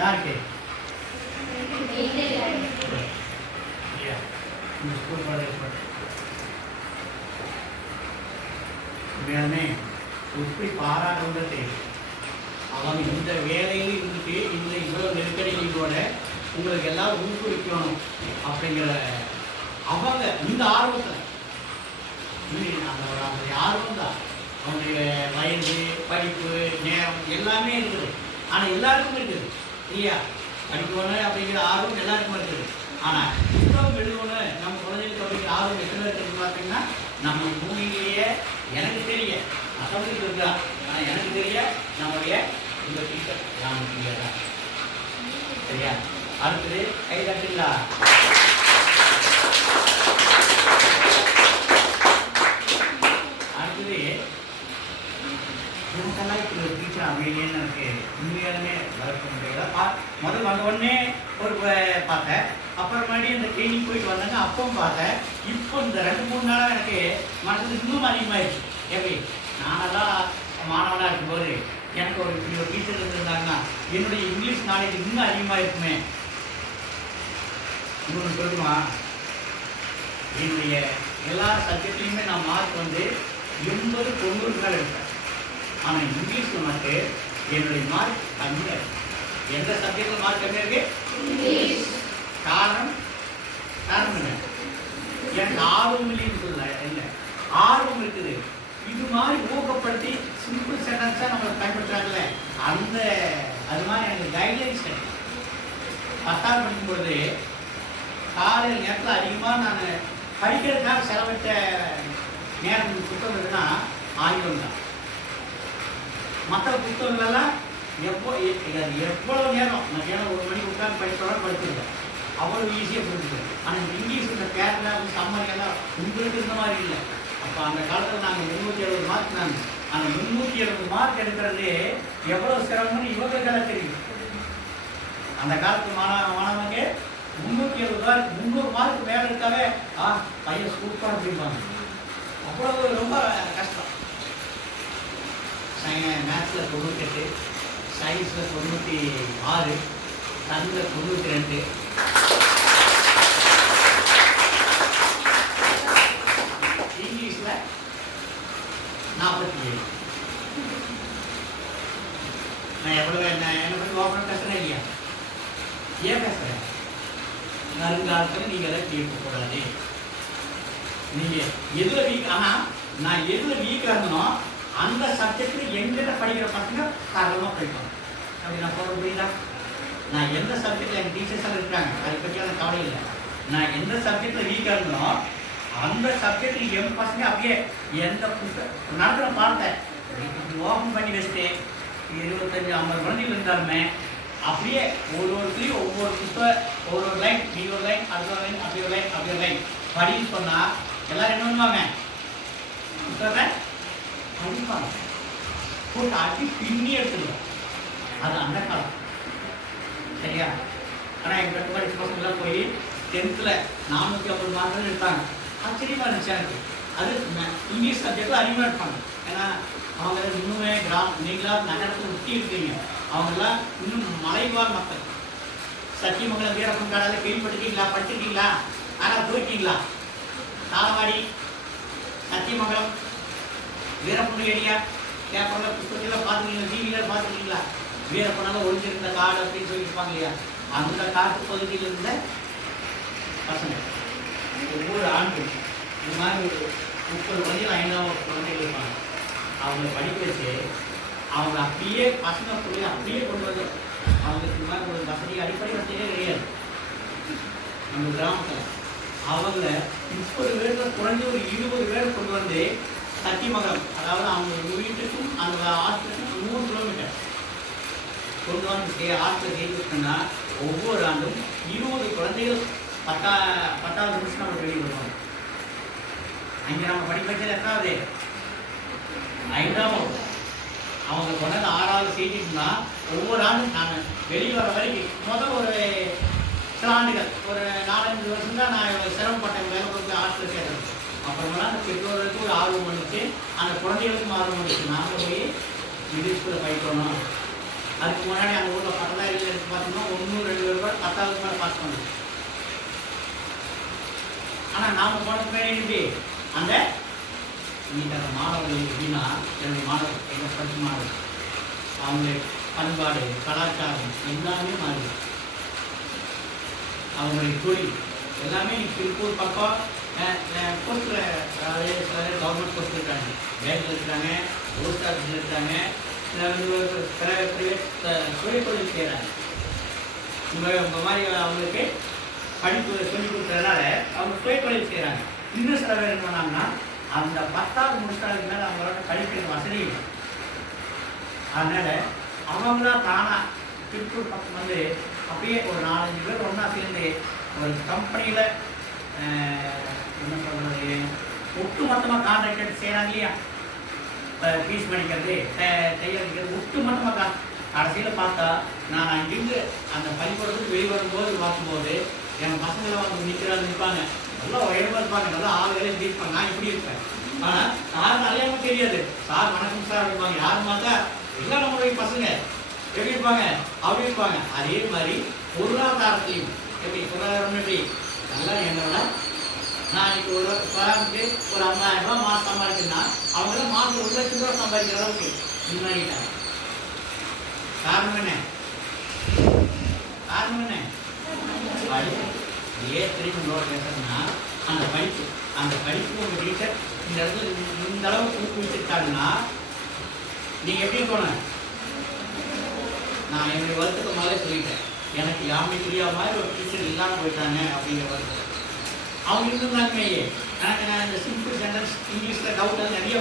யாருக்கு ஸ்கூல் உண்மையாலுமே எப்படி பாராட்டுன்றது அவங்க இந்த வேலையில் இருந்துட்டு இந்த இவ்வளோ நெருக்கடிகளோட உங்களுக்கு எல்லாரும் ஊக்குவிக்கணும் அப்படிங்கிற அவங்க இந்த ஆர்வத்தில் அந்த ஆர்வம் தான் அவங்களுடைய வயது படிப்பு நேரம் எல்லாமே இருக்குது. ஆனால் எல்லாருக்கும் இருக்குது இல்லையா? படிக்கணும் அப்படிங்கிற ஆர்வம் எல்லாருக்கும் இருக்குது. ஆனால் புத்தகம் எழுதணும் நம்ம குழந்தைகளுக்கு அப்படிங்கிற ஆர்வம் எத்தனை இருக்குது பார்த்தீங்கன்னா நம்ம பூமியிலேயே எனக்கு தெரிய மற்றவங்களுக்கு இருக்கா, ஆனால் எனக்கு தெரிய நம்முடைய இந்த டீச்சர் ராமகிரியா தான். சரியா? அடுத்தது கை தட்டுங்களா? அடுத்தது எனக்கெல்லாம் இப்படி ஒரு டீச்சர் அமைதியன்னு எனக்கு உண்மையாலுமே வளர்க்க முடியாது. முதல் வந்த உடனே ஒரு பார்த்தேன், அப்புறமாடி அந்த ட்ரெயினிங் போயிட்டு வந்தாங்க, அப்பவும் பார்த்தேன். இப்போ இந்த 2-3 நாளாக எனக்கு மனசுக்கு இன்னும் அதிகமாகிடுச்சு. எப்படி நானெல்லாம் மாணவனாக இருக்கும்போது எனக்கு ஒரு இப்படி ஒரு டீச்சர் இருந்திருந்தாங்கன்னா என்னுடைய இங்கிலீஷ் நாலேஜ் இன்னும் அதிகமாக இருக்குமே. இன்னொன்று சொல்லுமா, என்னுடைய எல்லா சப்ஜெக்ட்லேயுமே நான் மார்க் வந்து 80-90 மேலே எடுப்பேன். ஆனால் இங்கிலீஷில் மட்டும் என்னுடைய மார்க் கம்மியாக இருக்கு. எந்த சப்ஜெக்டில் மார்க் கம்மியாக இருக்கு? காரணம் என்ன? எனக்கு ஆர்வம் இல்லைன்னு சொல்ல இல்லை, ஆர்வம் இருக்குது. இது மாதிரி ஊக்கப்படுத்தி சிம்பிள் சென்டென்ஸாக நம்மளுக்கு பயன்படுத்துகிறாங்கல்ல, அந்த அது மாதிரி எனக்கு கைட்லைன்ஸ் கிடைக்கும். 10ஆவது படிக்கும்பொழுது காலையில் நேரத்தில் அதிகமாக நான் படிக்கிறதுக்காக செலவிட்ட நேரம் புத்தகம் இருக்குன்னா ஆங்கிலம் தான். மற்ற புத்தகங்களெல்லாம் எவ்வளோ நேரம் மத்தியானம் 1 மணிக்கு உட்காந்து படித்தோட படிச்சிருக்கேன், அவ்வளோ ஈஸியாக புரிஞ்சுக்கிறேன். ஆனால் இங்கிலீஷ் இந்த பேரகிராஃப் சம்மரி எல்லாம் உங்களுக்கு இருந்த மாதிரி இல்லை. அப்போ அந்த காலத்தில் நாங்கள் 370 மார்க் நாங்கள் அந்த 370 மார்க் எடுக்கிறது எவ்வளோ சிரமம்னு இவங்களுக்கெல்லாம் தெரியும். அந்த காலத்து மாணவனுக்கு 370 மார்க் மேலே இருக்காவே பையன் சூப்பராக அப்படிம்பாங்க. அவ்வளோ ரொம்ப கஷ்டம். மேத்ஸில் 98, சயின்ஸில் 96, தமிழில் 92, இங்கிலீஷில் 47. நான் எவ்வளோ என்ன பற்றி ஓப்பனாக பேசுகிறேன் இல்லையா? ஏன் பேசுகிறேன்? வருங்காலத்தில் நீங்கள் அதை கேட்கக்கூடாது. நீங்கள் எதில் வீக், ஆனால் நான் எதில் வீக்காக இருந்தனோ அந்த சப்ஜெக்டில் எங்கிட்ட படிக்கிற பசங்க காரணமாக படிப்பாங்க. அப்படி நான் சொல்ல புரியுதா? நான் எந்த சப்ஜெக்டில் எங்கள் டீச்சர்ஸ் எல்லாம் இருக்காங்க, அதை பற்றி எனக்கு கவலை இல்லை. நான் எந்த சப்ஜெக்டில் வீக்காக இருந்தனோ அந்த சப்ஜெக்டில் என் பசங்க அப்படியே எந்த புத்தகம் நடத்துகிற பார்த்தேன் ஓப்பன் பண்ணி வச்சுட்டு 25-50 குழந்தைகள் இருந்தாலுமே அப்படியே ஒவ்வொருத்தையும் ஒவ்வொரு புத்தகம் ஒரு லைன், நீ ஒரு லைன், அடுத்த லைன், அப்படி ஒரு லைன், அப்படி ஒரு லைன் படின்னு சொன்னால் எல்லோரும் என்ன பண்ணுவாங்க? புத்தகத்தை படிப்பாங்க, போட்டு அடி பின்னி எடுத்துடுவோம். அது அந்த காலம். சரியா? ஆனால் எங்கள் கட்டுப்பாடு பசங்களாம் போய் 10th 450 மார்க் எடுத்தாங்க. ஆச்சரியமாக இருந்துச்சு எனக்கு. அது இங்கிலீஷ் சப்ஜெக்டில் அதிகமாக எடுப்பாங்க. ஏன்னா அவங்க இன்னுமே நீங்களாம் நகரத்தை ஒட்டி இருக்கீங்க. அவங்கெல்லாம் இன்னும் மலைவாழ் மக்கள். சத்தியமங்கலம் வீரப்பன் காடால கேள்விப்பட்டிருக்கீங்களா? படிச்சிருக்கீங்களா? ஆனால் போயிருக்கீங்களா? தாளவாடி, சத்தியமங்கலம், வீரப்பன் ஏரியா பேப்பரில் புத்தகத்தில் பார்த்துருக்கீங்களா? டிவியில் பார்த்துருக்கீங்களா? வீரப்பனால ஒழிஞ்சிருந்த காடு அப்படின்னு சொல்லியிருப்பாங்க இல்லையா? அந்த காட்டு பகுதியில் இருந்த பசங்க ஒவ்வொரு ஆண்டும் இது மாதிரி ஒரு 30 குழந்தைகள் 5வது குழந்தைகள் இருப்பாங்க. அவங்களை படிக்க வச்சு அவங்க அப்படியே பசங்க பிள்ளைங்க அப்படியே கொண்டு வந்து அவங்களுக்கு இந்த மாதிரி ஒரு வசதி அடிப்படை வசதியே கிடையாது. நம்ம கிராமத்தில் அவங்கள 30 பேருக்கு குறைஞ்ச ஒரு 20 பேர் கொண்டு வந்து சத்தியமங்கலம், அதாவது அவங்க வீட்டுக்கும் அந்த ஹாஸ்பிட்டலுக்கும் 100 கிலோமீட்டர் கொண்டு வந்து ஹாஸ்பிட்டல் சேர்த்துக்கிட்டோன்னா ஒவ்வொரு ஆண்டும் 20 குழந்தைகள் 10வது நிமிஷம் நம்ம வெளியே வருவாங்க. அங்கே நம்ம படிக்க வச்சது எட்டாவது 5வது அவங்க கொண்டாந்து 6வது சேர்த்துட்டோம்னா ஒவ்வொரு ஆண்டும் நாங்கள் வெளியே வர வரைக்கும் முதல் ஒரு சில ஆண்டுகள் ஒரு 4-5 வருஷம் தான் நான் சிரமப்பட்டேன் வேலை கொடுத்து ஹாஸ்டல் சேர்த்துறது. அப்புறமெல்லாம் அந்த பெற்றோர்களுக்கு ஒரு ஆர்வம் வந்துச்சு, அந்த குழந்தைகளுக்கும் ஆர்வம் வந்துச்சு. நாங்கள் போய் மிடில் ஸ்கூலில் படிக்கணும், அதுக்கு முன்னாடி அந்த ஊரில் பட்டதாரிகள் எடுத்து பார்த்தோம்னா 100-2 பேர் 10வது மேலே பாஸ் பண்ணுது. ஆனால் நாம் போன பேர் அந்த இன்னைக்கு அந்த மாணவர்கள் எப்படின்னா, என்னுடைய மாணவர்கள் எங்கள் படித்த மாணவர்கள் அவங்க பண்பாடு கலாச்சாரம் எல்லாமே மாறுது. அவங்களுடைய தொழில் எல்லாமே திருப்பூர் பக்கம் போஸ்டில், அதாவது கவர்மெண்ட் போஸ்ட் இருக்காங்க, பேங்கில் இருக்கிறாங்க, போஸ்ட் ஆஃபீஸில் இருக்காங்க, சுய தொழில் செய்கிறாங்க. இந்த மாதிரி அவங்களுக்கு படிப்பு சொல்லிக் கொடுக்கறதுனால அவங்க சுய தொழில் செய்கிறாங்க. இன்னும் சில பேர் என்ன பண்ணாங்கன்னா, அந்த 10வது முடிச்சாலுக்கு மேலே அவங்களோட படிக்கிற வசதி இல்லை. அதனால் அவங்களா தானாக திருப்பூர் பக்கம் வந்து அப்படியே ஒரு 4-5 பேர் ஒன்றா சேர்ந்து ஒரு கம்பெனியில் என்ன சொல்கிறது, ஒட்டு மொத்தமாக கான்ட்ராக்ட் செய்கிறாங்க இல்லையா, ஃபீஸ் பண்ணிக்கிறது, தையடிக்கிறது, ஒட்டு மொத்தமாக கடைசியில் பார்த்தா நான் அங்கிருந்து அந்த பள்ளிக்கூடத்துக்கு வெளிவரும்போது பார்க்கும்போது என் பசங்களை வந்து நிற்பாங்க, நல்லா உயரமாக இருப்பாங்க, நல்லா ஆளுகளே இருப்பாங்க. நான் இப்படி இருப்பேன். ஆனால் யாரும் நிறையாம தெரியாது. சார் வணக்கம் சார் இருப்பாங்க. யாரும் பார்த்தா எல்லாம் நம்மளுடைய பசங்க எப்படி இருப்பாங்க, அப்படி இருப்பாங்க. அதே மாதிரி பொருளாதாரத்தையும் எப்படி பொருளாதாரம் எப்படி நல்லா என்னோட நான் இன்னைக்கு ஒரு பராமரித்து ஒரு 50,000 ரூபா மாதம் சம்பாதிச்சுன்னா அவங்களாம் மாதம் 1 லட்சம் ரூபா சம்பாதிக்கிற அளவுக்கு முன்னாடிட்டாங்க. காரணம் என்ன? காரணம் என்ன? ஏன் திரும்ப பேசுறதுன்னா அந்த படிப்பு உங்கள் டீச்சர் இந்த இடத்துல இந்த அளவுக்கு ஊக்குவிச்சுட்டாங்கன்னா நீங்கள் எப்படி போனேன்? நான் என்னுடைய வருத்தத்தை முதலே சொல்லிட்டேன். எனக்கு யாமே தெரியாத மாதிரி ஒரு டீச்சர் இல்லாமல் போயிட்டாங்க அப்படிங்கிற வருத்தம் அவங்க இருந்தாங்க. எனக்கு நான் இந்த சிம்பிள் சென்டென்ஸ் இங்கிலீஷில் டவுட் நிறைய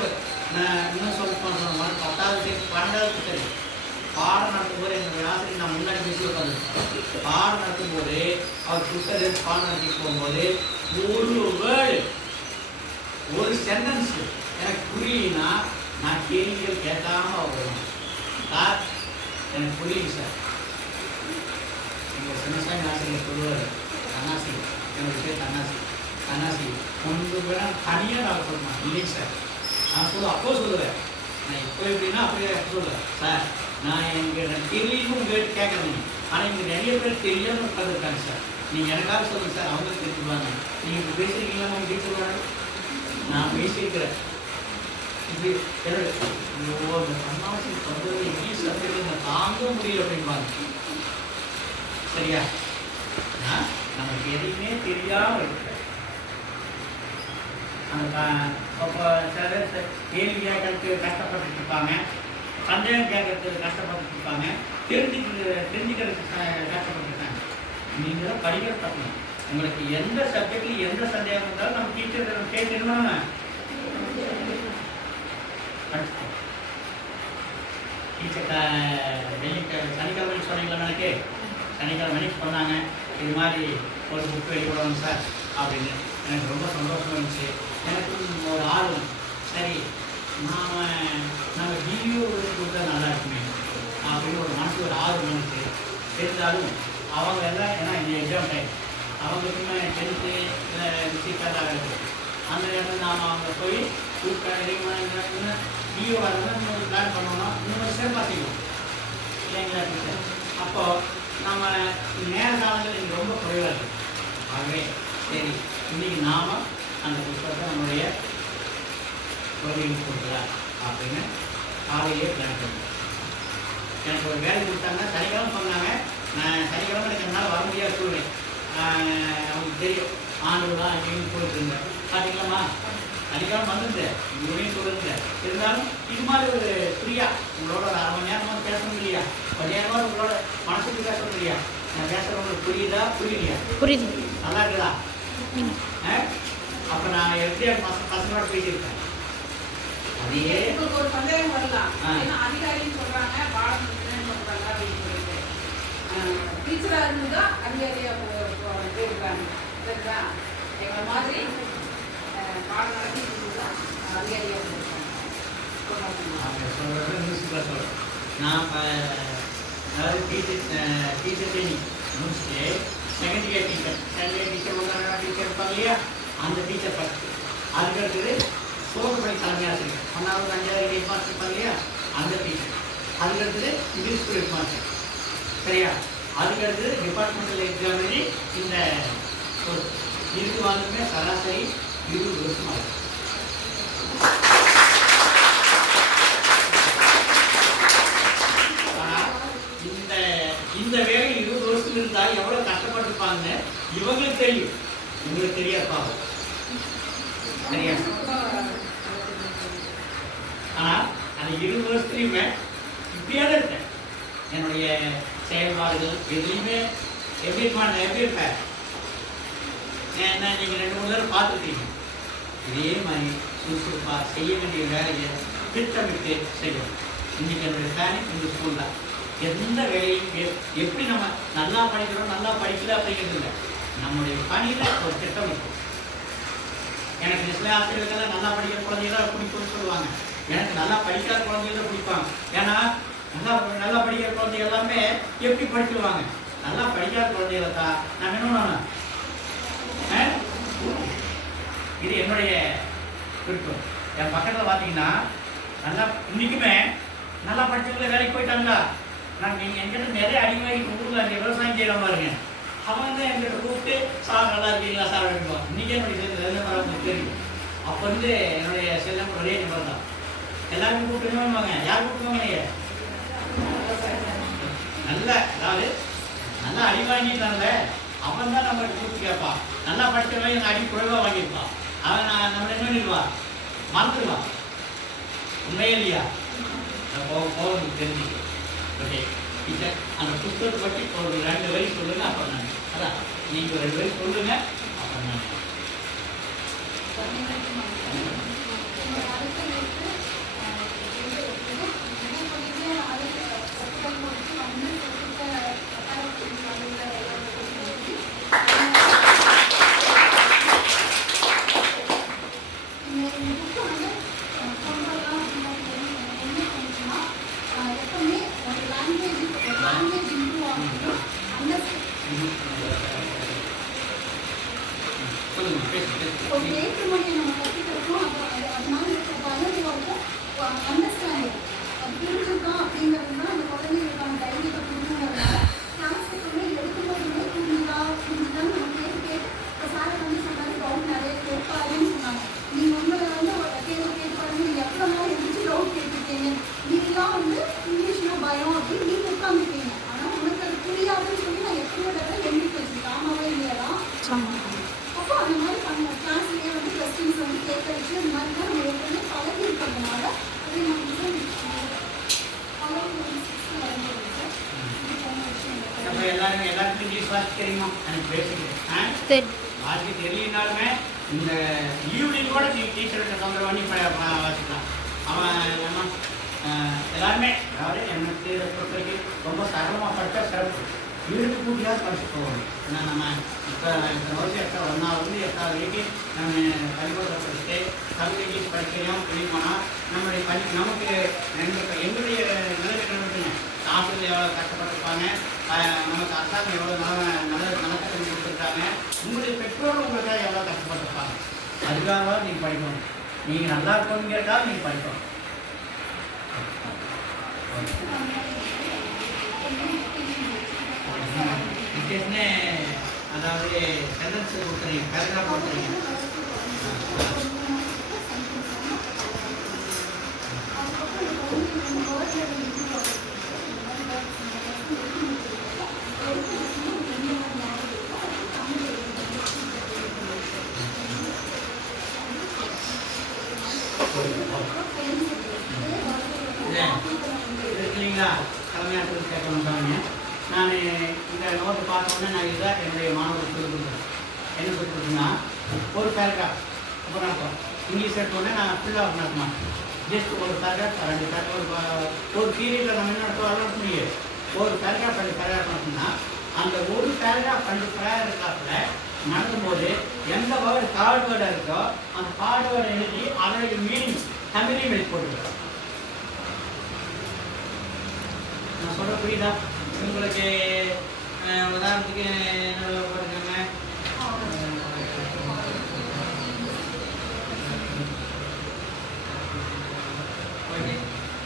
நான் இன்னும் சொன்ன 10வது 12வது சரி பாடம் நடத்தும்போது என்னுடைய ஆசிரியர் நான் முன்னாடி பேசி உட்காந்துருக்கேன். பாடம் நடத்தும்போது அவர் புத்தக பாடம் நடத்திட்டு போகும்போது ஒரு வேர்டு ஒரு சென்டென்ஸ் எனக்கு புரியலைன்னா நான் கேள்விகள் கேட்காமல் அவர் வருவேன். சார் எனக்கு புரியுது சார். எங்கள் சின்னசாமி ஆசிரியர் சொல்லுவார், தன்னாசி என்னோட பேர் தன்னாசி கொண்டு வேணால் தனியாக நான் சொல்லுவேன். இல்லைங்க சார் நான் அப்போ சொல்லுவேன். நான் இப்போ எப்படின்னா அப்படியே சொல்லுவேன். சார் நான் எனக்கு தெரியலன்னு உங்கள் கேட்குறேங்க. ஆனால் இங்கே நிறைய பேர் தெரியாமல் உட்காந்துருக்காங்க சார். நீங்கள் எனக்காக சொல்லுங்கள் சார், அவங்க தெரிஞ்சுக்குவாங்க. நீங்கள் இப்போ பேசுகிறீங்களா அவங்க டீச்சர் நான் பேசியிருக்கிறேன். இது என்னோட இந்த தன்னாசி சொல்றது இங்கிலீஷ் சப்ஜெக்ட் தாங்க முடியல அப்படின்பாங்க. சரியா? நமக்கு எதையுமே தெரியாமல் இருக்கு. அந்த இப்போ சில பேர் கேள்வி கேட்கறதுக்கு கஷ்டப்பட்டுட்டு இருப்பாங்க, சந்தேகம் கேட்கறதுக்கு கஷ்டப்பட்டுட்டு இருப்பாங்க, தெரிஞ்சுக்கிறதுக்கு கஷ்டப்பட்டுருக்காங்க. நீங்கள் தான் படிக்கிற தப்பு. உங்களுக்கு எந்த சப்ஜெக்ட்லையும் எந்த சந்தேகம் இருந்தாலும் நம்ம டீச்சர் கேட்டுருவாங்க. டீச்சர் சனிக்கிழமை சொன்னீங்களா? எனக்கு சனிக்கிழமை சொன்னாங்க இது மாதிரி ஒரு புக் வெளியிடணும் சார் அப்படின்னு. எனக்கு ரொம்ப சந்தோஷமாக இருந்துச்சு. எனக்கு ஒரு ஆர்வம், சரி நம்ம வீடியோ கொடுத்தா நல்லா இருக்குமே அப்படின்னு ஒரு மனசு ஒரு ஆர்வம் இருந்துச்சு. இருந்தாலும் அவங்க எல்லாம் ஏன்னா இந்த எக்ஸாம் டைம் அவங்களுக்குமே 10th இல்லை விசிட்டாக இருக்குது. அந்த இடத்துல நாம் அவங்க போய் கூப்பிட்டு வீடியோ வரலாம் இன்னொரு பிளான் பண்ணோம்னா இன்னொரு சிறப்பாக செய்வோம் இல்லைங்களா டீச்சர்? அப்போது நம்ம நேர காலங்கள் இங்கே ரொம்ப குறைவாக இருக்குது. ஆகவே சரி இன்றைக்கி நாம் அந்த புத்தகத்தை நம்மளுடைய குழந்தைகளுக்கு கொடுக்கலாம் அப்படின்னு காலையிலே பிளான் பண்ணுவோம். எனக்கு ஒரு வேலை கொடுத்தாங்க, சனிக்கிழமை சொன்னாங்க. நான் சனிக்கிழமை எனக்கு என்னால் வர முடியாத சூழ்நிலை அவங்களுக்கு தெரியும். ஆண்டுகளா எங்கேயும் போயிட்டு இருந்தேன். பார்த்தீங்களாம்மா சனிக்கிழமை வந்துருந்தேன், இங்கேயும் சொல்லியிருந்தேன். இருந்தாலும் இது மாதிரி ஒரு ஃப்ரீயாக உங்களோட ஒரு 1/2 மணி நேரமாக பேசணும் இல்லையா, கொஞ்ச நேரமாக உங்களோட மனசுக்கு பேசணும் இல்லையா? நான் பேசுகிற உங்களுக்கு புரியுதா புரியலையா? புரியுது. நல்லா இருக்குதா? அப்போ நான் எப்படி பசங்களோட பேசியிருக்கேன். அதே ஒரு சந்தேகம் வரலாம். அதிகாரின்னு சொல்கிறாங்க, பாடம் சொல்கிறாங்க அப்படின்னு சொல்லிட்டு டீச்சராக இருந்ததா அதிகாரியாக போயிருக்காங்க. சரிங்களா? எங்களை மாதிரி பாடம் நடத்தி அதிகாரியாக போயிருக்காங்க. சொல்கிறது மியூசிக்கில் சொல்கிறேன். நான் அதாவது டீச்சர் ட்ரைனிங் முடிச்சுட்டு செகண்ட் இயர் டீச்சர் ஒரு டீச்சர் இருப்பாங்க இல்லையா, அந்த டீச்சர் ஃபஸ்ட்டு. அதுக்கு அடுத்தது சோகப்படி தலைமை ஆசிரியர் 1வது 5வது 8வது இருப்பாங்க இல்லையா, அந்த டீச்சர். அதுக்கடுத்தது இங்கிலீஷ் டூ மார்க். சரியா? அதுக்கடுத்தது டிபார்ட்மெண்டல் எக்ஸாம் எழுதி இந்த இதுக்கு வந்துமே சராசரி 20 வருஷம் ஆகும். இந்த வேலை 20 வருஷம் இருந்தால் எவ்வளவு கஷ்டப்பட்டிருப்பாங்க இவங்களுக்கு தெரியும், உங்களுக்கு தெரியாதுப்பா. சரியா? ஆனா அந்த 20 வருஷத்துலையுமே இப்படியே தான் இருக்கேன். என்னுடைய செயல்பாடுகள் எதுலையுமே எப்படி இருப்பேன் என்ன நீங்கள் 2-3 தடவை பார்த்துருக்கீங்க. இதே மாதிரி சுறுசுறுப்பாக செய்ய வேண்டிய வேலையை திட்டமிட்டு செய்யும். இன்னைக்கு என்னுடைய பிளானிங் இந்த ஸ்கூல் தான். எந்த வேலையும் எப்படி நம்ம நல்லா படிக்கிறோம் நல்லா படிக்கல அப்படிங்கிறது இல்லை, நம்முடைய பணியில் ஒரு திட்டம் இருக்கும். எனக்கு சில ஆசிரியர்கள் நல்லா படிக்கிற குழந்தைகளை பிடிக்கும்னு சொல்லுவாங்க, எனக்கு நல்லா படிக்காத குழந்தைகளை பிடிப்பாங்க. ஏன்னா நல்லா படிக்கிற குழந்தைங்க எல்லாமே எப்படி படிச்சிருவாங்க, நல்லா படிக்காத குழந்தைகளை தான் நான் என்ன இது என்னுடைய விருப்பம். என் பக்கத்தில் பார்த்தீங்கன்னா நல்லா இன்றைக்குமே நல்லா படித்தவங்கள வேலைக்கு போயிட்டாங்களா, நான் நீங்கள் என்கிட்ட நிறைய அடிவாகி ஊரில் அங்கே விவசாயம் செய்கிற பாருங்க, அவங்க தான் எங்கிட்ட கூப்பிட்டு சார் நல்லா இருக்கீங்களா சார் அப்படின்பாங்க. இன்றைக்கி என்னுடைய செல்லம் அவங்களுக்கு தெரியும். அப்போ வந்து என்னுடைய செல்லம் ஒரே நம்பர் தான், எல்லாருக்கும் கூப்பிட்டுவாங்க. யார் கூப்பிடுவாங்க நீங்கள் நல்ல அதாவது நல்லா அடி வாங்கிட்டாங்கல்ல அவன் தான் நம்ம கூப்பிட்டு கேட்பான். நல்லா படித்தவங்க எங்கள் அடி குறைவாக வாங்கியிருப்பான், அவன் நம்மளை என்ன பண்ணிடுவான் மறந்துடுவான். உண்மையே இல்லையா? போகிறதுக்கு தெரிஞ்சுக்க. ஓகே டீச்சர் அந்த புத்தகத்தை பற்றி ஒரு 2 வரி சொல்லுங்கள். அப்புறம் நான் அதான் நீங்கள் 2 வரி சொல்லுங்கள். அப்புறம் நான் எல்லாருக்கும் இங்கிலீஷ் வாசிக்க தெரியுமா? எனக்கு பேசிக்கிறேன் வாசிக்க தெரியலனாலுமே இந்த ஈவினிங் கூட நீ டீச்சர்கிட்ட தொந்தரவு பண்ணி வாசிக்கலாம். அவன் நம்ம எல்லாருமே அதாவது எனக்கு பொறுத்த வரைக்கும் ரொம்ப சரளமாக படித்தா சிறப்பு, இழுத்து கூட்டியாக படிச்சு போகணும். ஏன்னா நம்ம இப்போ இத்தனை வருஷம் 1ஆவது 8வது வரைக்கும் நம்ம பள்ளிக்கூடத்தை படிச்சுட்டு தமிழ் இங்கிலீஷ் படிக்கிறோம் தெரியுமானால் நம்மளுடைய நமக்கு எங்களுடைய நிலைமை நடக்குங்க. ஆசிரியர் எவ்வளோ கஷ்டப்பட்டிருப்பாங்க, நமக்கு அரசாங்கம் எவ்வளோ நலத்திட்டம் கொடுத்துருக்காங்க, உங்களுடைய பெற்றோர் உங்களுக்காக எவ்வளோ கஷ்டப்பட்டிருப்பாங்க. அதுக்காக நீங்கள் படிக்கணும். நீங்கள் நல்லா இருக்கணுங்கிறதுக்காக நீங்கள் படிக்கணும். அதாவது சென்டென்ஸ் கொடுத்துறீங்க, பேராகிராஃப் கொடுத்துறீங்க. இல்லைங்களா? தலைமையாசிரியர் கேட்கணும். நான் இந்த நோட்டு பார்த்தோன்னே நான் இதுதான் என்னுடைய மாணவர்களுக்கு சொல்லிக் கொடுக்குறேன். என்ன சொல்லிக் கொடுக்குன்னா ஒரு பேராகிராஃப் அப்புறம் அர்த்தம் இங்கிலீஷ் எடுத்தோடனே நான் ஃபுல்லாக நடத்தணும். ஜஸ்ட் ஒரு பேராகிராஃப் 2 பேராகிராஃப் ஒரு பீரியடில் நம்ம என்ன நடத்த முடியும். ஒரு பேராகிராஃப் 2 பேராகிராஃப் நடத்தினா அந்த ஒரு பேராகிராஃப் 2 பேராகிராஃபில் நடக்கும்போது எந்த வேர்டு கார்டு வேர்டாக இருக்கோ அந்த கார்டு வேர்டை எழுதி அதனுடைய மீனிங் தமிழையும் எழுதி போட்டுக்கிறோம். நான் சொல்ல புரியுதா உங்களுக்கு? உதாரணத்துக்கு என்ன போட்டுக்கோங்க,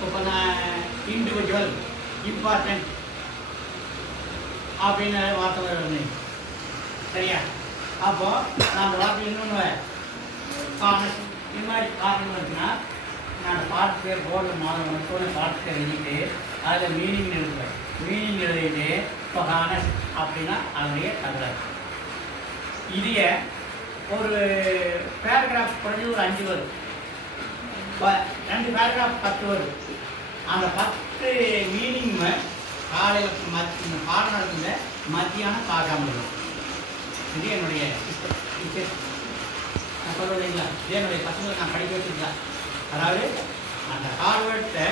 இப்போ நான் இண்டு இண்டிவிஜுவல் இம்பார்ட்டன்ட் அப்படின்னு வார்த்தை வருது. சரியா? அப்போ நான் அந்த வார்த்தை இன்னொன்று காரணம் இது மாதிரி காரணம் இருக்குன்னா நான் பாட்டு பேர் போர்டில் மாதம் பாட்டு பேர் எழுதிட்டு அதில் மீனிங் எழுதுவேன். மீனிங் எழுதிட்டு இப்போ ஹானஸ் அப்படின்னா அதனுடைய தகவல். இதைய ஒரு பேராகிராஃப் குறைஞ்சு ஒரு 5 வரும், 2 பேராகிராஃப் 10 வரும். அந்த 10 மீனிங்குமே காலையில் பாடம் நடத்துங்க, மத்தியானம் பார்க்காம இருக்கும். இது என்னுடைய டீச்சர் நான் சொல்கிறேன் இல்லைங்களா, இது என்னுடைய பசங்களை நான் படிக்க வச்சுருக்கேன். அதாவது அந்த ஹார்வேர்ட்டை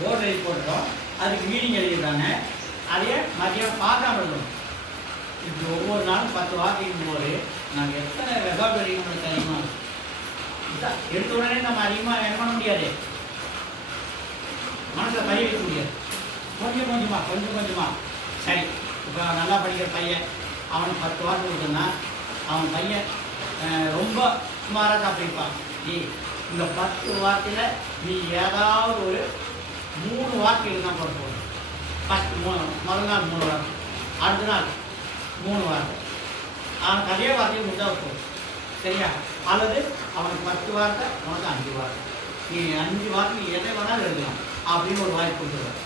போர்டு எழுதி போட்டோம், அதுக்கு மீனிங் எழுதிடுறாங்க, அதையே மதியம் பார்க்காம இருக்கணும். இப்படி ஒவ்வொரு நாளும் 10 வாக்கிக்கும் போது நாங்கள் எத்தனை ரெக்கார்டு வரைக்கும் தெரியுமா? எடுத்த உடனே நம்ம அதிகமாக என்ன பண்ண முடியாது, மனசில் பதிய வைக்க முடியாது. கொஞ்சம் கொஞ்சமாக சரி. இப்போ நல்லா படிக்கிற பையன் அவனுக்கு 10 வார்த்தை கொடுத்தோன்னா அவன் பையன் ரொம்ப சுமாராக தான் படிப்பான். இந்த 10 வார்த்தையில் நீ ஏதாவது ஒரு 3 வார்த்தைகள் தான் போட போகணும். முதல் நாள் 3 வார்த்தை, அடுத்த நாள் 3 வார்த்தை, அவனுக்கு அதே வார்த்தையை முடிஞ்சா போகும். சரியா? அல்லது அவனுக்கு 10 வார்த்தை, உனக்கு 5 வார்த்தை, நீ 5 வார்த்தை நீ எதை வேணாலும் எழுதலாம் அப்படின்னு ஒரு வாய்ப்பு கொடுத்துருவார்.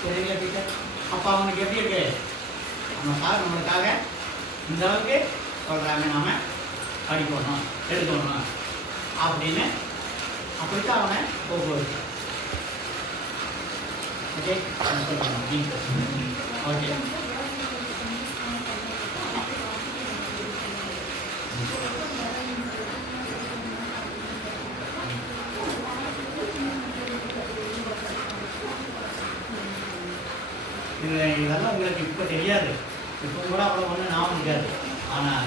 சரிங்களா டீச்சர்? அப்போ அவனுக்கு எப்படி இருக்கு, நம்மளுக்காக இந்த அளவுக்கு சொல்கிறாங்க, நாம் படிக்கணும் எழுதணும் அப்படின்னு அப்படித்தான் அவனை போக்குவரத்து. Okay okay. இதெல்லாம் உங்களுக்கு இப்போ தெரியாது, இப்போ கூட அவ்வளோ ஒன்றும் ஞாபகம் இருக்காது. ஆனால்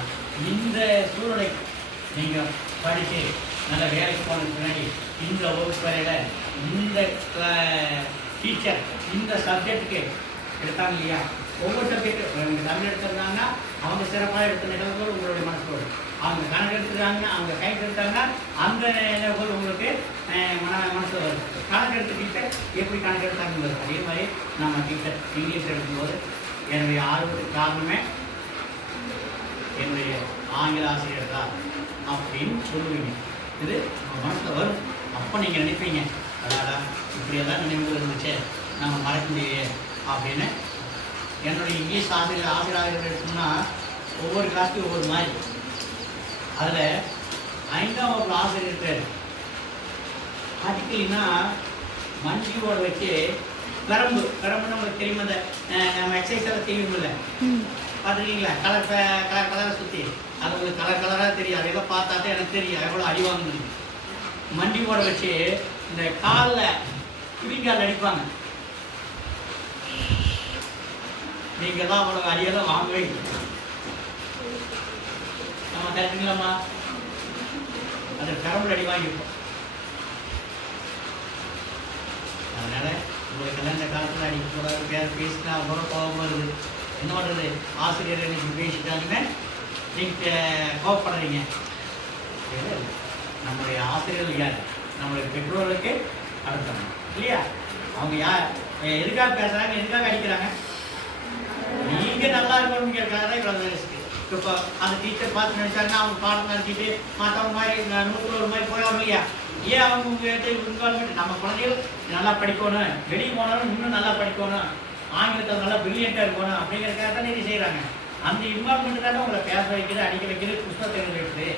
இந்த சூழ்நிலை நீங்கள் படித்து நல்ல வேலைக்கு போனதுக்கு முன்னாடி இந்த வகுப்பறையில் இந்த டீச்சர் இந்த சப்ஜெக்டுக்கு எடுத்தாங்க இல்லையா, ஒவ்வொரு சப்ஜெக்ட்டு தமிழ் எடுத்துருந்தாங்கன்னா அவங்க சிறப்பாக எடுத்த நிகழ்வுகள் உங்களுடைய மனசு வரும். அவங்க கணக்கு எடுத்துருக்காங்கன்னா அவங்க கைக்கு எடுத்தாங்கன்னா அந்த நிகழ்வுகள் உங்களுக்கு மனசு வரும். கணக்கு எடுத்த டீச்சர் எப்படி கணக்கு எடுத்தாங்க, அதே மாதிரி நம்ம டீச்சர் இங்கிலீஷ் எடுக்கும்போது என்னுடைய ஆர்வத்துக்கு காரணமே என்னுடைய ஆங்கில ஆசிரியர் தான் அப்படின்னு சொல்லுவீங்க. இது உங்கள் மனசில் வரும். அப்போ நீங்கள் நினைப்பீங்க, அதாடா இப்படியெல்லாம் நினைவுகள் இருந்துச்சு, நம்ம மறக்க முடியலையே அப்படின்னு. என்னுடைய இங்கிலீஷ் ஆசிரியர்கள் எடுத்தோம்னா ஒவ்வொரு கிளாஸ்லையும் ஒவ்வொரு மாதிரி. அதில் 5ஆம் வகுப்பு ஆசிரியர் இருக்காரு, அதுக்குன்னா மஞ்சியோட வச்சு பெரம்பு நம்மளுக்கு தெரியுமா, அந்த நம்ம எக்ஸசைஸ் எல்லாம் தெரியுமில்ல, பார்த்துருக்கீங்களா, கலரை சுற்றி அது உங்களுக்கு கலராக தெரியும். அதெல்லாம் பார்த்தாட்டே எனக்கு தெரியும் எவ்வளோ அடி வாங்குது. மண்டி போட வச்சு இந்த காலில் குதிக்கால் அடிப்பாங்க. நீங்கள் தான் அவ்வளோ அடியெல்லாம் வாங்கவே நம்ம கரெக்டுங்களாம்மா, அது பெரம்பு அடி வாங்கியிருப்போம். அதனால் உங்களுக்கெல்லாம் இந்த காலத்தில் அடிக்கக்கூடாது, பேசினா அவ்வளோ கோபம் வருது. என்ன பண்ணுறது, ஆசிரியர் எனக்கு பேசிட்டாலுமே நீங்கள் கோவப்படுறீங்க. நம்முடைய ஆசிரியர்கள் யார், நம்மளுடைய பெற்றோர்களுக்கு அடுத்தவங்க இல்லையா? அவங்க யார், எதுக்காக பேசுகிறாங்க, எதுக்காக அடிக்கிறாங்க, நீங்கள் நல்லா இருக்கணுங்கிறதுக்காக தான் இவ்வளோ ரிஸ்க்கு. இப்போ அந்த டீச்சர் பார்த்து நினச்சாங்கன்னா அவங்க பாடம் நடத்திட்டு மற்றவங்க மாதிரி 100 மாதிரி போயிடும் இல்லையா? ஏன் அவங்க உங்கள்கிட்ட இன்வால்மெண்ட், நம்ம குழந்தைகள் நல்லா படிக்கணும், வெளியே போனாலும் இன்னும் நல்லா படிக்கணும், ஆங்கிலத்தில் நல்லா பிரில்லியண்ட்டாக இருக்கணும் அப்படிங்கிறதுக்காக தான் இது செய்கிறாங்க. அந்த இன்வால்மெண்ட்டுக்காக உங்களை பேச வைக்கிறது, அடிக்க வைக்கிறது, புத்தகத்தை எழுத வைக்கிறது.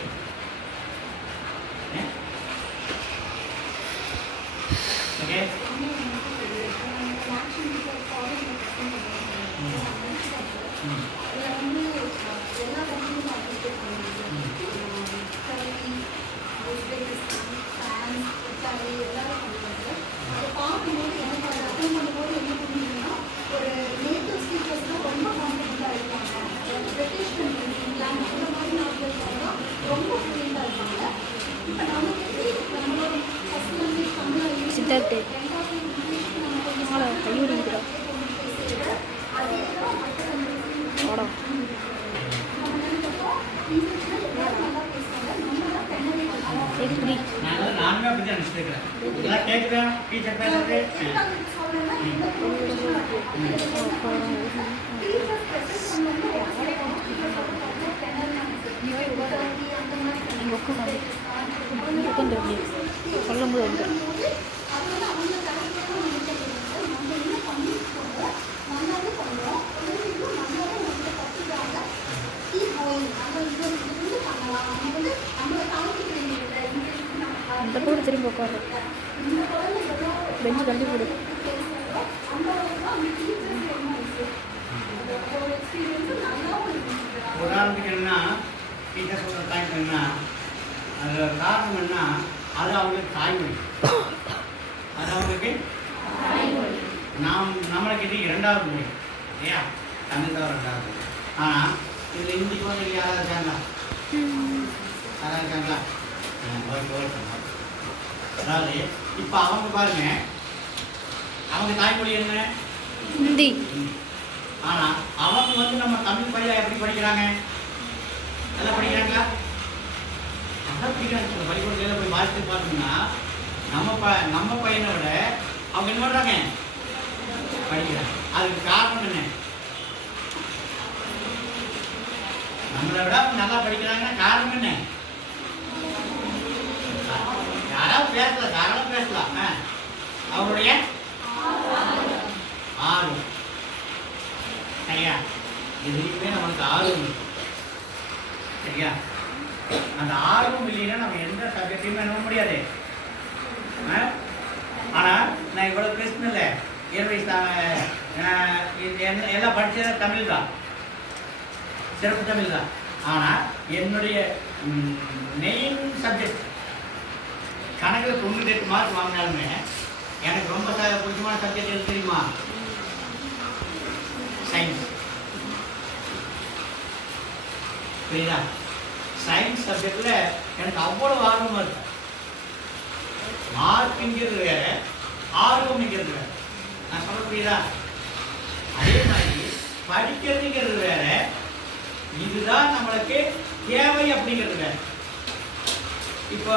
ஓகே சித்தார்த்து கையூர் இருக்கிறோம் நானுமே அப்படி தான் நினச்சிட்டு இருக்கிறேன். இதெல்லாம் கேட்குறேன் டீச்சர் பேசுறது உட்காந்துருக்கு சொல்லும்போது வந்து அந்த கூட திரும்ப உட்காரு பெஞ்சு கண்டி போடு உதாரணத்துக்கு என்ன டீச்சர் சொல்கிற டைம் என்ன அது காரணம் என்ன அது அவங்களுக்கு தாய்மொழி அது அவங்களுக்கு நம்மளுக்கு இது இரண்டாவது மொழி இல்லையா தமிழ் தான் ரெண்டாவது. ஆனால் இதில் ஹிந்திக்கு வந்து யாராவது இருக்காங்களா யாராவது இருக்காங்களா அதாவது இப்போ அவங்க பாருங்க அவங்க தாய்மொழி என்ன ஹிந்தி. ஆனால் அவங்க வந்து நம்ம தமிழ் பள்ளியாக எப்படி படிக்கிறாங்க நல்லா படிக்கிறாங்களா நல்லா படிக்கிறாங்க. பள்ளிக்கூடத்தில் போய் வாசித்து பார்த்தோம்னா நம்ம பையனை விட அவங்க என்ன பண்ணுறாங்க படிக்கிறாங்க. அதுக்கு காரணம் என்ன நம்மளை விட அவங்க நல்லா படிக்கிறாங்கன்னா காரணம் என்ன யாராவது பேசலாம் யாராவது பேசலாம் அவருடைய ஆர்வம் சரியா எதுலையுமே நம்மளுக்கு ஆர்வம் இருக்கு சரியா அந்த ஆர்வம் இல்லைன்னா நம்ம எந்த சப்ஜெக்டையுமே நம்ப முடியாது. ஆனால் நான் இவ்வளோ பேசினல எல்லாம் படித்தது தமிழ் தான் சிறப்பு தமிழ் தான். ஆனால் என்னுடைய மெயின் சப்ஜெக்ட் கணக்கில் 98 மார்க் வாங்கினாலுமே எனக்கு ரொம்ப பிடிச்சமான சப்ஜெக்ட் எது தெரியுமா சயின்ஸ். புரியுதா சயின்ஸ் சப்ஜெக்டில் எனக்கு அவ்வளோ ஆர்வமாக இருக்கும். மார்க்குங்கிறது வேற ஆர்வம்ங்கிறது வேற நான் சொல்ல புரியுதா. அதே மாதிரி படிக்கிறதுங்கிறது வேற இதுதான் நம்மளுக்கு தேவை அப்படிங்கிறது வேற. இப்போ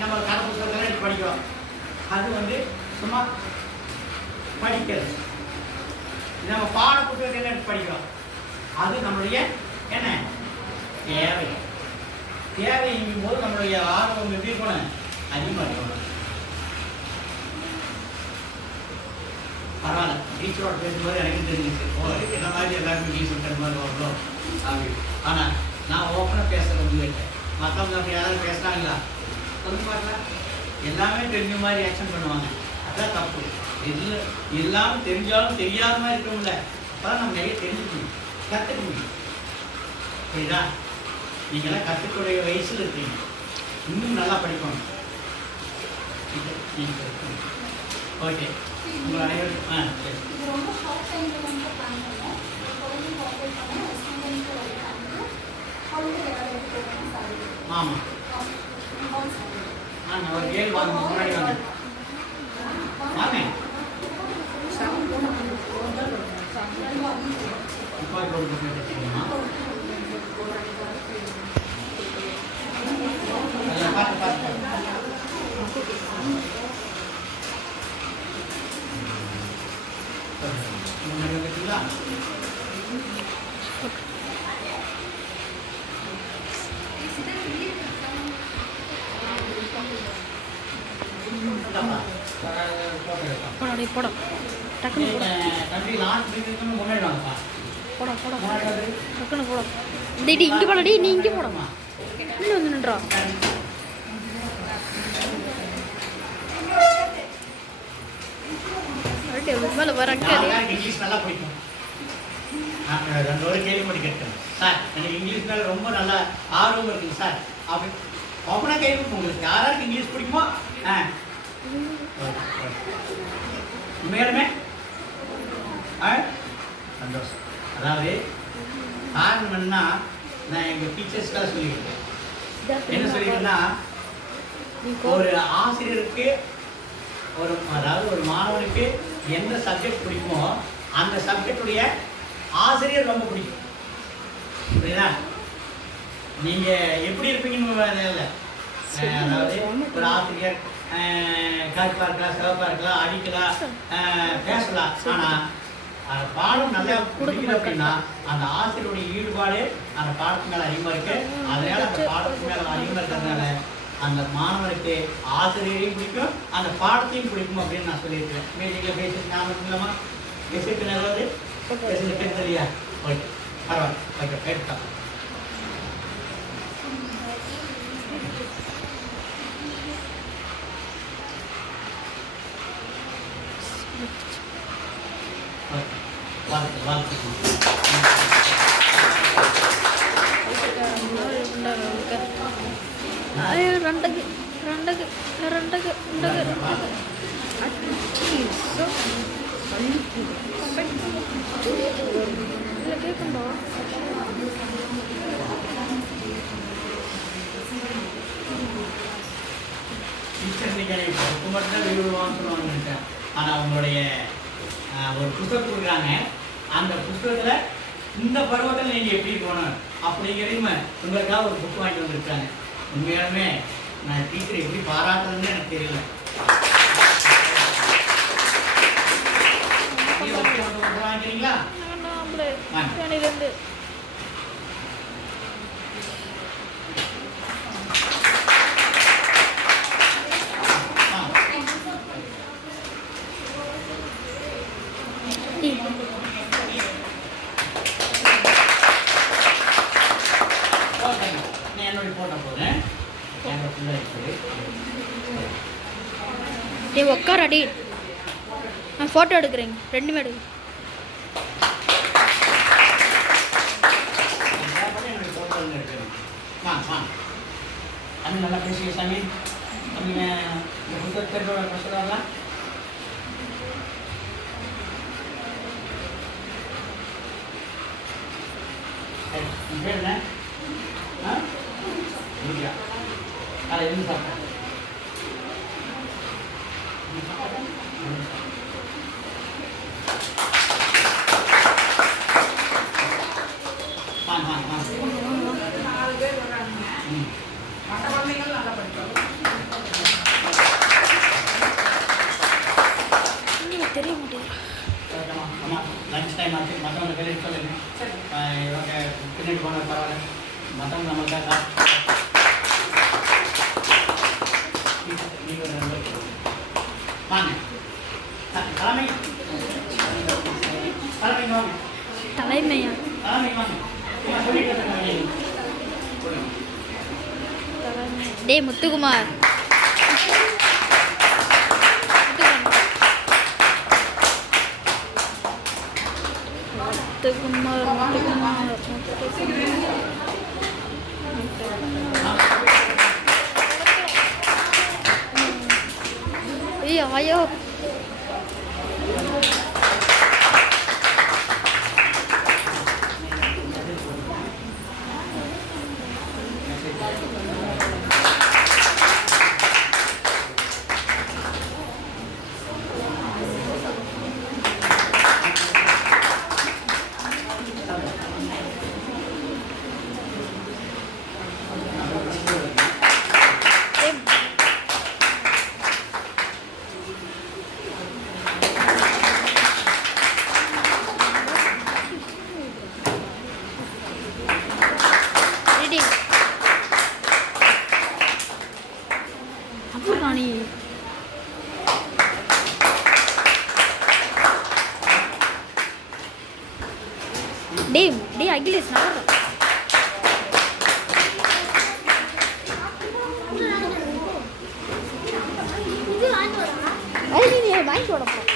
நம்ம கணக்கு புத்தகத்தில் எடுத்து படிக்கிறோம் அது வந்து சும்மா படிக்கிறது. நம்ம பாட புத்தகத்தில் எடுத்து படிக்கிறோம் அது நம்மளுடைய என்ன தேவை. தேவைங்கும் போது நம்மளுடைய ஆர்வம் எப்படி இருக்கணும் அதிகமாக இருக்கணும். பரவாயில்ல டீச்சரோட பேசும்போது எனக்கு தெரிஞ்சிச்சு என்ன மாதிரி எல்லாருமே இங்கிலீஷ் விட்டுற மாதிரி வரணும் அப்படி. ஆனால் நான் ஓப்பனாக பேசுகிற வந்து வைட்டேன் மற்றவங்க அப்படி யாராவது பேசுகிறாங்களா சொல்ல மாட்டேன். எல்லாமே தெரிஞ்ச மாதிரி ஆக்ஷன் பண்ணுவாங்க. அதான் தப்பு. எல்லாமே தெரிஞ்சாலும் தெரியாத மாதிரி இருக்கணும்ல. அப்போதான் நம்ம நிறைய தெரிஞ்சுக்கணும் கற்றுக்க முடியும். சரிதா நீங்களாம் கற்றுக்கூடிய வயசில் இருக்கீங்க இன்னும் நல்லா படிக்கணும். ஓகே உங்கள் அனைவருக்கும் சரி ஆமாம் நான் ஒரு கேள்வி வாங்க முன்னாடி வாங்க வாங்க துப்பாக்கி ரோடு வச்சுக்கணுமா பார்த்து பார்த்து முன்னாடி வந்துட்டீங்களா போடா போட டக்குனு முன்னாடி வாங்கப்பா போடா போடா டக்குனு போட டேடி இங்கே போடா டே நீ இங்கே போடமா இன்னும் வந்து நின்றா மேலே வர இங்கிலீஷ் நல்லா பிடிக்கும். ரெண்டு ஒரு கேள்வி மட்டும் கேட்கணும் சார் எனக்கு இங்கிலீஷ் மேலே ரொம்ப நல்லா ஆர்வம் இருக்குங்க சார் அப்படி ஓப்பனாக கேள்வி உங்களுக்கு யாராருக்கு இங்கிலீஷ் பிடிக்குமோ உண்மையாலுமே சந்தோஷம். அதாவது காரணம் என்னன்னா நான் எங்கள் டீச்சர்ஸ்க்காக சொல்லியிருக்கேன். என்ன சொல்லியிருக்கேன்னா ஒரு ஆசிரியருக்கு அதாவது ஒரு மாணவனுக்கு எந்த சப்ஜெக்ட் பிடிக்குமோ அந்த சப்ஜெக்டுடைய ஆசிரியர் ரொம்ப பிடிக்கும். புரியுதா நீங்கள் எப்படி இருப்பீங்கன்னு இல்லை. அதாவது ஒரு ஆசிரியர் கருப்பாக இருக்கலாம், சிவப்பாக இருக்கலாம், அடிக்கலாம், பேசலாம். ஆனால் அந்த பாடம் நல்லா பிடிக்கல அப்படின்னா அந்த ஆசிரியருடைய ஈடுபாடு அந்த பாடத்து மேலே அதிகமாக இருக்கு. அதனால அந்த பாடத்து மேலே அதிகமாக இருக்கிறதுனால அந்த மாணவருக்கு ஆசிரியரையும் பிடிக்கும், அந்த பாடத்தையும் பிடிக்கும் அப்படின்னு நான் சொல்லியிருக்கேன். மீட்டிங்கில் பேசிட்டு ஞாபகம் இல்லாமா? பேசிட்டு ஏதாவது பேசிட்டு கேட்கலையா? ஓகே, பரவாயில்ல, ஓகே, கேட்டுதான். ஆனால் அவங்களுடைய ஒரு புத்தகம் கொடுக்குறாங்க. அந்த புத்தகத்தில் இந்த பருவத்தில் நீங்கள் எப்படி போகணும் அப்படிங்கிறதையும் உங்களுக்காக ஒரு புக் வாங்கிட்டு வந்திருக்காங்க. உண்மையாலுமே நான் டீச்சர் எப்படி பாராட்டுறதுன்னு எனக்கு தெரியல. வாங்கிக்கிறீங்களா? உட்காரடி, நான் ஃபோட்டோ எடுக்கிறேங்க. ரெண்டுமே எடுங்க. நல்லா பேசுங்க சாமி. புத்தகத்தோட பேசுகிறாங்களா? பேர் என்ன? அதை எதுவும் சாப்பிட்டேன். தெரிய மாட்டேங்குது. லஞ்ச் டைம் ஆச்சு. மற்றவங்க வெளியே சொல்லுங்க. இவங்க பின்னாடி போன பரவாயில்ல. மற்றவங்க நம்மளுக்காக வாங்க. தலைமை தலைமைங்க வாங்க. தலைமையா? தலைமை வாங்க. டே முத்துக்குமார், ஐயோ டே அகிலேஷ் நான் வாங்கி போடப்போ